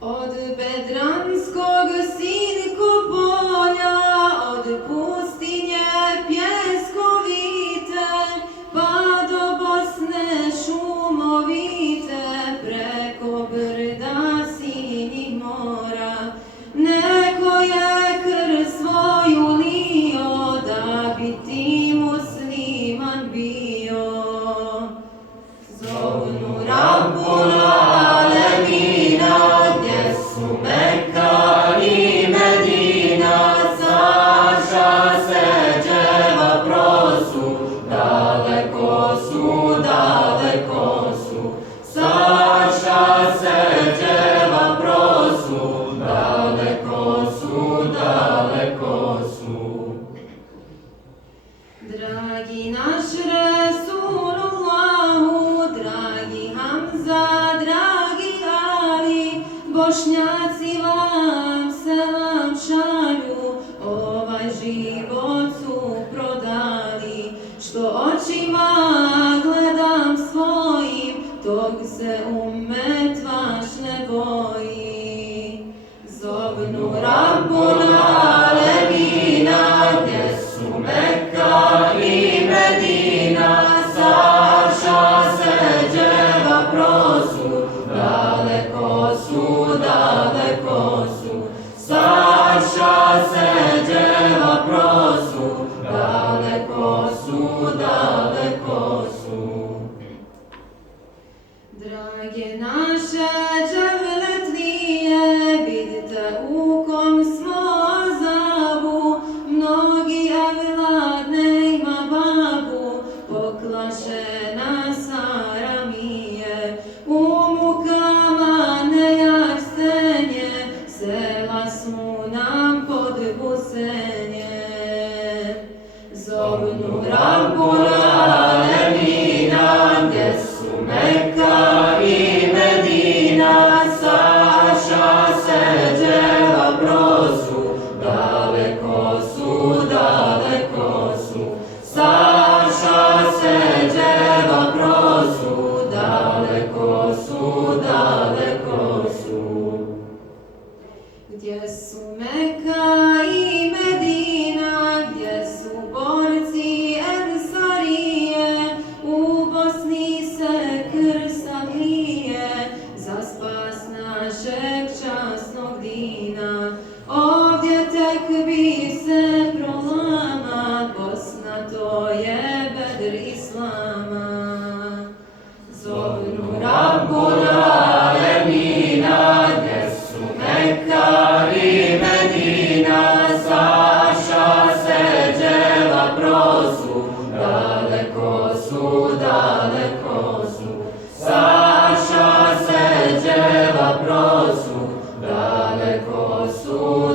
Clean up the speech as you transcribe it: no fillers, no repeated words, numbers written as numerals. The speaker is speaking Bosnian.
Od Bedranskog sinjskog polja, od pustinje pjeskovite, pa do Bosne šumovite, preko brda sinjih mora. Neko je krv svoju lio, da bi ti musliman bio. Zovnu Rabbul Alemina, gdje su Mekka i Medina, saša seđeva prosu, daleko su, saša seđeva prosu, daleko su. Dragi naš Resulullahu, dragi Hamza, dragi Ali, Bošnjaci vam selam šalju, ovaj život su prodali. Što očima gledam svojim, tog se ummet vaš ne boji. Zovnu Rabbul Alemina, gdje su Mekka i Medina, saša seđeva prosu, daleko su, saša seđeva prosu, daleko su. Drage naše dževletlije, vidite u kom smo azabu, mnogi evlad ne ima babu, poklaše nas haramije, u mukama nejascenje, sela su nam pod Busenje. Zovnu Rabbul Alemina, gdje su Mekka i Medina, saša seđeva prosu, daleko su, saša seđeva prosu, daleko su. Gdje su Mekka i Medina, gdje su borci Ensarije, u Bosni se krsa lije, za spas našeg časnog dina. Ovdje tekbir se prolama, Bosna to je bedr Islama. Zovnu Rabbul Alemina, gdje su Mekka i Medina, saša seđeva prosu, daleko su, saša seđeva prosu, daleko su.